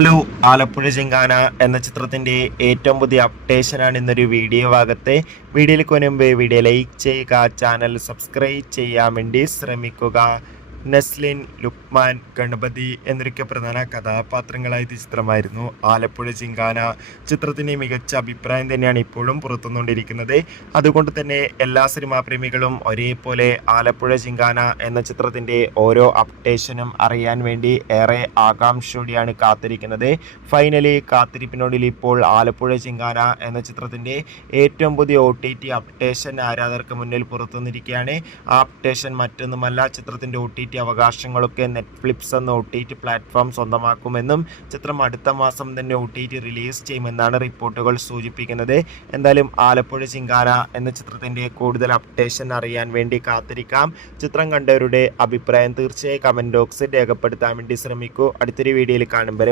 Hello, Alappuzha ചിങ്കാന എന്ന ചിത്രത്തിൻ്റെ ഏറ്റവും പുതിയ അപ്ഡേഷനാണ് ഇന്നൊരു വീഡിയോ ഭാഗത്തെ. വീഡിയോയിലേക്ക് മുൻപ് വീഡിയോ ലൈക്ക് ചെയ്യുക, ചാനൽ സബ്സ്ക്രൈബ് ചെയ്യാൻ വേണ്ടി ശ്രമിക്കുക. നസ്ലിൻ, ലുക്മാൻ, ഗണപതി എന്നൊക്കെ പ്രധാന കഥാപാത്രങ്ങളായ ചിത്രമായിരുന്നു ആലപ്പുഴ ചിങ്കാന. ചിത്രത്തിന് മികച്ച അഭിപ്രായം തന്നെയാണ് ഇപ്പോഴും പുറത്തുകൊണ്ടിരിക്കുന്നത്. അതുകൊണ്ട് തന്നെ എല്ലാ സിനിമാ പ്രേമികളും ഒരേപോലെ ആലപ്പുഴ ചിങ്കാന എന്ന ചിത്രത്തിൻ്റെ ഓരോ അപ്ഡേഷനും അറിയാൻ വേണ്ടി ഏറെ ആകാംക്ഷയോടെയാണ് കാത്തിരിക്കുന്നത്. ഫൈനലി കാത്തിരിപ്പിനോടിൽ ഇപ്പോൾ ആലപ്പുഴ ചിങ്കാന എന്ന ചിത്രത്തിൻ്റെ ഏറ്റവും പുതിയ OTT അപ്ഡേഷൻ ആരാധകർക്ക് മുന്നിൽ പുറത്തുവന്നിരിക്കുകയാണ്. ആ അപ്ഡേഷൻ മറ്റൊന്നുമല്ല, ചിത്രത്തിൻ്റെ OTT അവകാശങ്ങളൊക്കെ നെറ്റ്ഫ്ലിക്സ് എന്ന OTT പ്ലാറ്റ്ഫോം സ്വന്തമാക്കുമെന്നും ചിത്രം അടുത്ത മാസം തന്നെ OTT റിലീസ് ചെയ്യുമെന്നാണ് റിപ്പോർട്ടുകൾ സൂചിപ്പിക്കുന്നത്. എന്തായാലും ആലപ്പുഴ ചിങ്കാന എന്ന ചിത്രത്തിൻ്റെ കൂടുതൽ അപ്ഡേഷൻ അറിയാൻ വേണ്ടി കാത്തിരിക്കാം. ചിത്രം കണ്ടവരുടെ അഭിപ്രായം തീർച്ചയായും കമൻറ്റ് ബോക്സിൽ രേഖപ്പെടുത്താൻ വേണ്ടി ശ്രമിക്കൂ. അടുത്തൊരു വീഡിയോയിൽ കാണുമ്പോൾ